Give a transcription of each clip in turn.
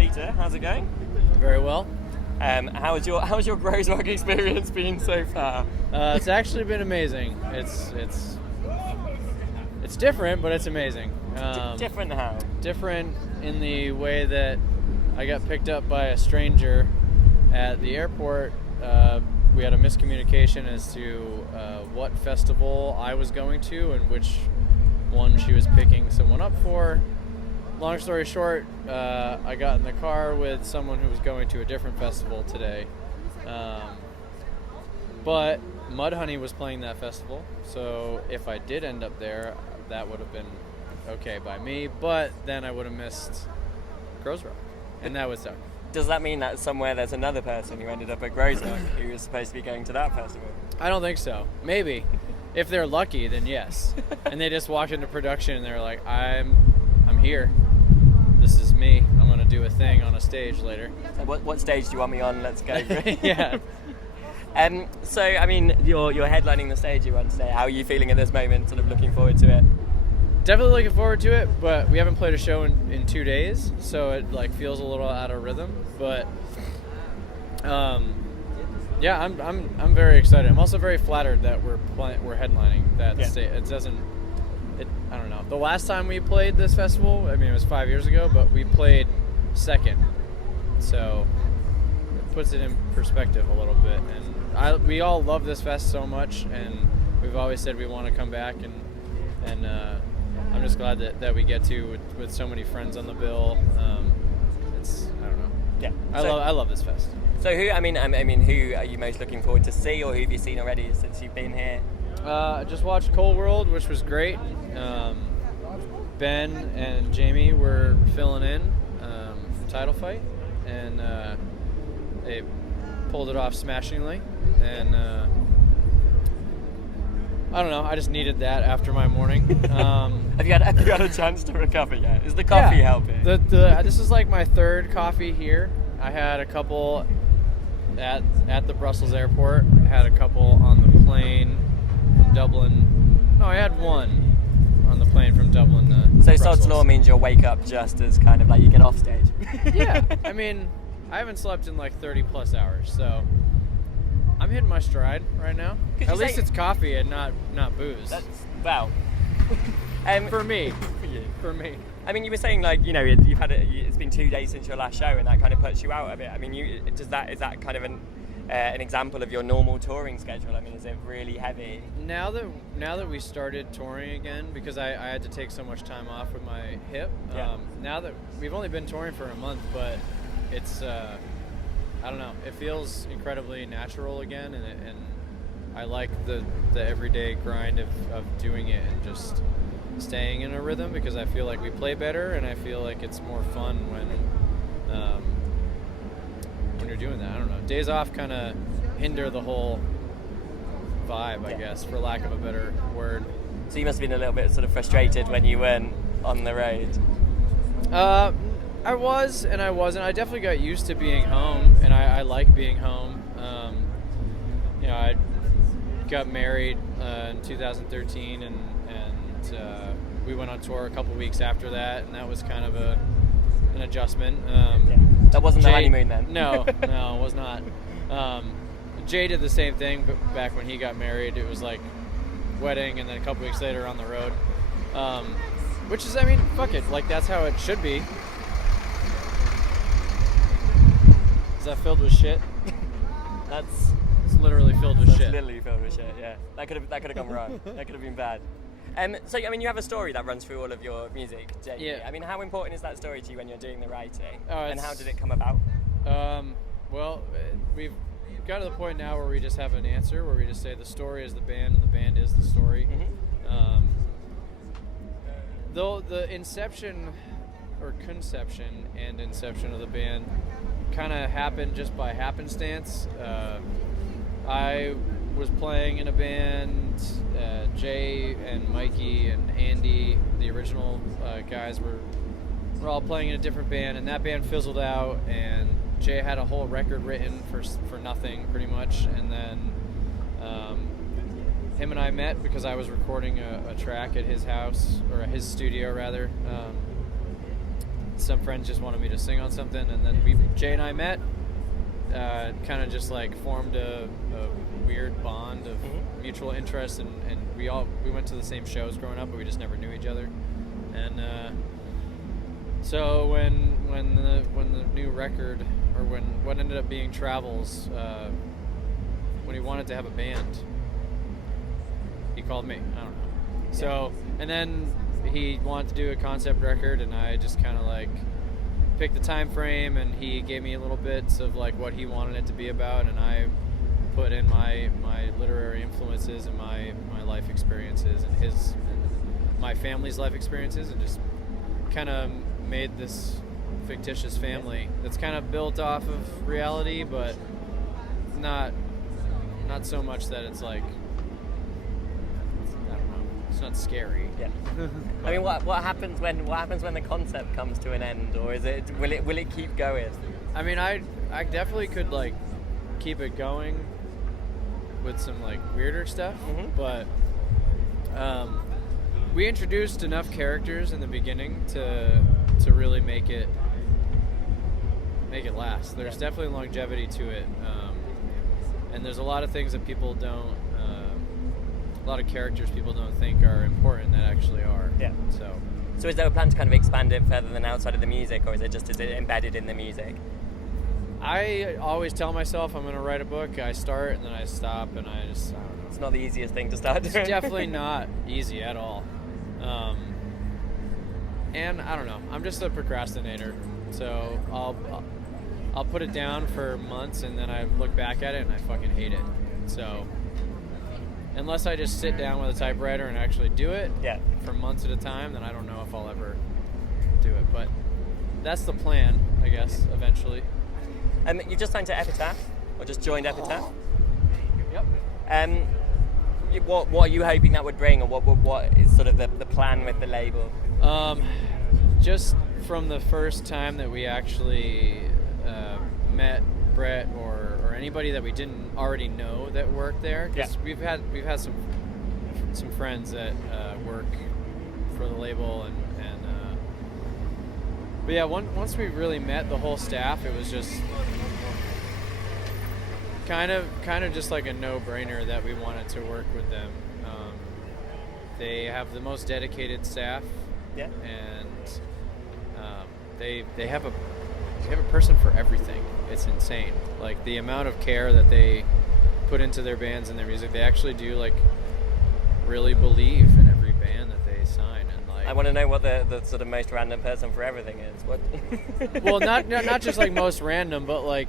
Peter. How's it going? Very well. How's your Groezrock experience been so far? It's actually been amazing. It's different, but it's amazing. Different how? Different in the way that I got picked up by a stranger at the airport. We had a miscommunication as to what festival I was going to and which one she was picking someone up for. Long story short, I got in the car with someone who was going to a different festival today. But Mudhoney was playing that festival, so if I did end up there, that would have been okay by me, but then I would have missed Groezrock, and that would suck. Does that mean that somewhere there's another person who ended up at Groezrock who was supposed to be going to that festival? I don't think so. Maybe. If they're lucky, then yes. And they just walked into production and they're like, I'm here. This is me. I'm going to do a thing on a stage later. So what stage do you want me on? Let's go. Yeah. So, I mean, you're headlining the stage you want today. How are you feeling at this moment, sort of looking forward to it? Definitely looking forward to it, but we haven't played a show in 2 days, so it like feels a little out of rhythm. But yeah, I'm very excited. I'm also very flattered that we're headlining that stage. I don't know. The last time we played this festival, I mean, it was 5 years ago, but we played second, so it puts it in perspective a little bit. And we all love this fest so much, and we've always said we want to come back, and I'm just glad that we get to with so many friends on the bill. I don't know. Yeah, I love this fest. So who are you most looking forward to see, or who have you seen already since you've been here? I just watched Cold World, which was great. Ben and Jamie were filling in from Title Fight, and they pulled it off smashingly. And I don't know. I just needed that after my morning. Have you had a chance to recover yet? Is the coffee helping? This is like my third coffee here. I had a couple at the Brussels airport. I had a couple on the plane from Dublin. No, I had one on the plane from Dublin to So Brussels. Sod's Law means you'll wake up just as kind of like you get off stage. Yeah. I mean, I haven't slept in like 30 plus hours, so I'm hitting my stride right now. At least it's coffee and not booze. That's wow. For me. For you. For me. I mean, you were saying like you've had it's been 2 days since your last show, and that kind of puts you out a bit. I mean, is that kind of an example of your normal touring schedule? I mean, is it really heavy? Now that we started touring again, because I had to take so much time off with my hip. Now that we've only been touring for a month, but it's I don't know. It feels incredibly natural again, and I like the everyday grind of doing it and just staying in a rhythm, because I feel like we play better, and I feel like it's more fun when you're doing that. I don't know. Days off kind of hinder the whole vibe, I guess, for lack of a better word. So you must have been a little bit sort of frustrated when you weren't on the road. I was and I wasn't. I definitely got used to being home, and I like being home. I got married in 2013, and we went on tour a couple weeks after that, and that was kind of an adjustment. That wasn't the honeymoon then? No, it was not. Jay did the same thing, but back when he got married, it was like wedding, and then a couple weeks later on the road. Which is, I mean, fuck it. Like, that's how it should be. Is that filled with shit? It's literally filled with shit. It's literally filled with shit, yeah. That could have gone wrong. That could have been bad. So, I mean, you have a story that runs through all of your music, Jamie. Yeah. I mean, how important is that story to you when you're doing the writing? And how did it come about? Well, we've got to the point now where we just have an answer, where we just say the story is the band and the band is the story. Mm-hmm. Though the conception and inception of the band kind of happened just by happenstance. I was playing in a band. Jay and Mikey and Andy, the original guys, were all playing in a different band, and that band fizzled out, and Jay had a whole record written for nothing, pretty much, and then him and I met because I was recording a track at his house, or at his studio rather. some friends just wanted me to sing on something, and then Jay and I met, kind of just like formed a weird bond of mutual interest, and we went to the same shows growing up, but we just never knew each other. And so when the new record, or when what ended up being Travels, when he wanted to have a band, he called me. I don't know. So, and then he wanted to do a concept record, and I just kind of like picked the time frame, and he gave me little bits of like what he wanted it to be about, and I put in my literary influences and my life experiences and my family's life experiences, and just kind of made this fictitious family that's kind of built off of reality, but not so much that it's like, I don't know, it's not scary. Yeah. I mean, what happens when the concept comes to an end, or will it keep going? I mean, I definitely could like keep it going with some like weirder stuff, but we introduced enough characters in the beginning to really make it last. There's definitely longevity to it, and there's a lot of things that people don't, a lot of characters people don't think are important that actually are. Yeah. So is there a plan to kind of expand it further than outside of the music, or is it embedded in the music? I always tell myself I'm going to write a book. I start and then I stop, and I don't know. It's not the easiest thing to start doing. It's definitely not easy at all. And I don't know. I'm just a procrastinator. So I'll put it down for months, and then I look back at it and I fucking hate it. So unless I just sit down with a typewriter and actually do it for months at a time, then I don't know if I'll ever do it. But that's the plan, I guess, eventually. You just signed to Epitaph, or just joined Epitaph? Yep. What are you hoping that would bring, or what is sort of the plan with the label? Just from the first time that we actually met Brett or anybody that we didn't already know that worked there, because we've had some friends that work for the label, and but yeah, once we really met the whole staff, it was just kind of just like a no-brainer that we wanted to work with them. They have the most dedicated staff, and they have a person for everything. It's insane. Like the amount of care that they put into their bands and their music. They actually do like really believe in every band that they sign. And like, I want to know what the sort of most random person for everything is. What? Well, not just like most random, but like,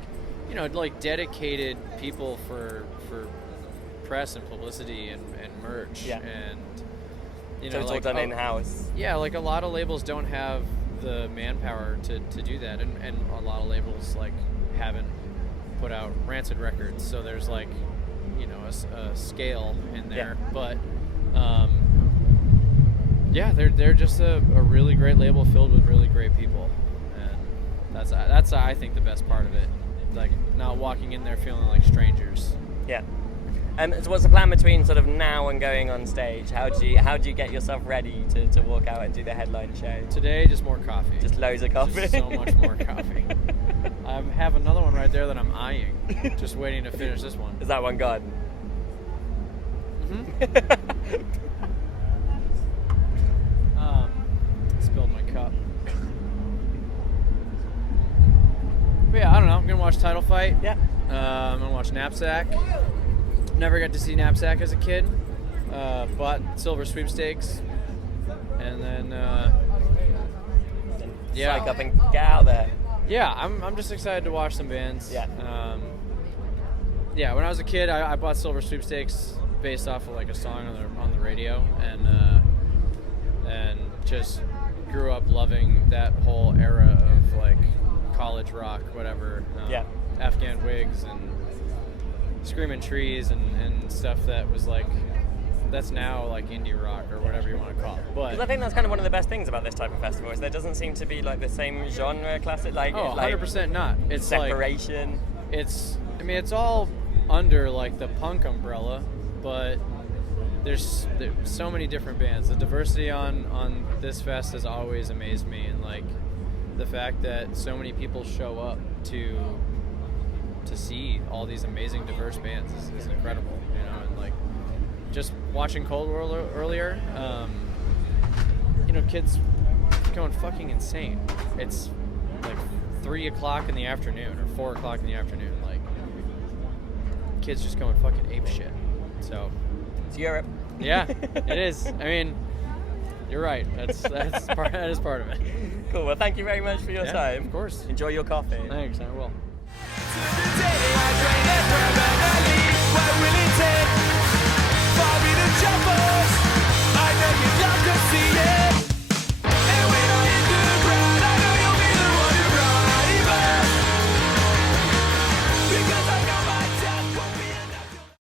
you know, like dedicated people for press and publicity and merch. Yeah. And you know, so it's like, all done in-house. Yeah, like a lot of labels don't have the manpower to do that, and a lot of labels like haven't put out Rancid records, so there's like, you know, a scale in there. But they're just a really great label filled with really great people, and that's I think the best part of it, like not walking in there feeling like strangers. Yeah. So what's the plan between sort of now and going on stage? How do you get yourself ready to walk out and do the headline show? Today, just more coffee. Just loads of coffee. Just so much more coffee. I have another one right there that I'm eyeing, just waiting to finish this one. Is that one gone? Spilled my cup. But yeah, I don't know. I'm gonna watch Title Fight. Yeah. I'm gonna watch Knapsack. Never got to see Knapsack as a kid. Bought Silver Sweepstakes, and then psych up and get out there. Yeah, I'm just excited to watch some bands. Yeah. When I was a kid, I bought Silver Sweepstakes based off of like a song on the radio, and just grew up loving that whole era of like college rock, whatever. Afghan Wigs and Screaming Trees and stuff that was like, that's now like indie rock or whatever you want to call it. But I think that's kind of one of the best things about this type of festival is there doesn't seem to be like the same genre classic, like 100% not. It's separation. Like, it's all under like the punk umbrella, but there's so many different bands. The diversity on this fest has always amazed me, and like the fact that so many people show up to see all these amazing, diverse bands is incredible, you know. And like just watching Cold War earlier, you know, kids going fucking insane. It's like 3 o'clock in the afternoon or 4 o'clock in the afternoon, like kids just going fucking ape shit. So it's Europe. Yeah, it is. I mean, you're right. That is part of it. Cool. Well, thank you very much for your time. Of course. Enjoy your coffee. Thanks. I will.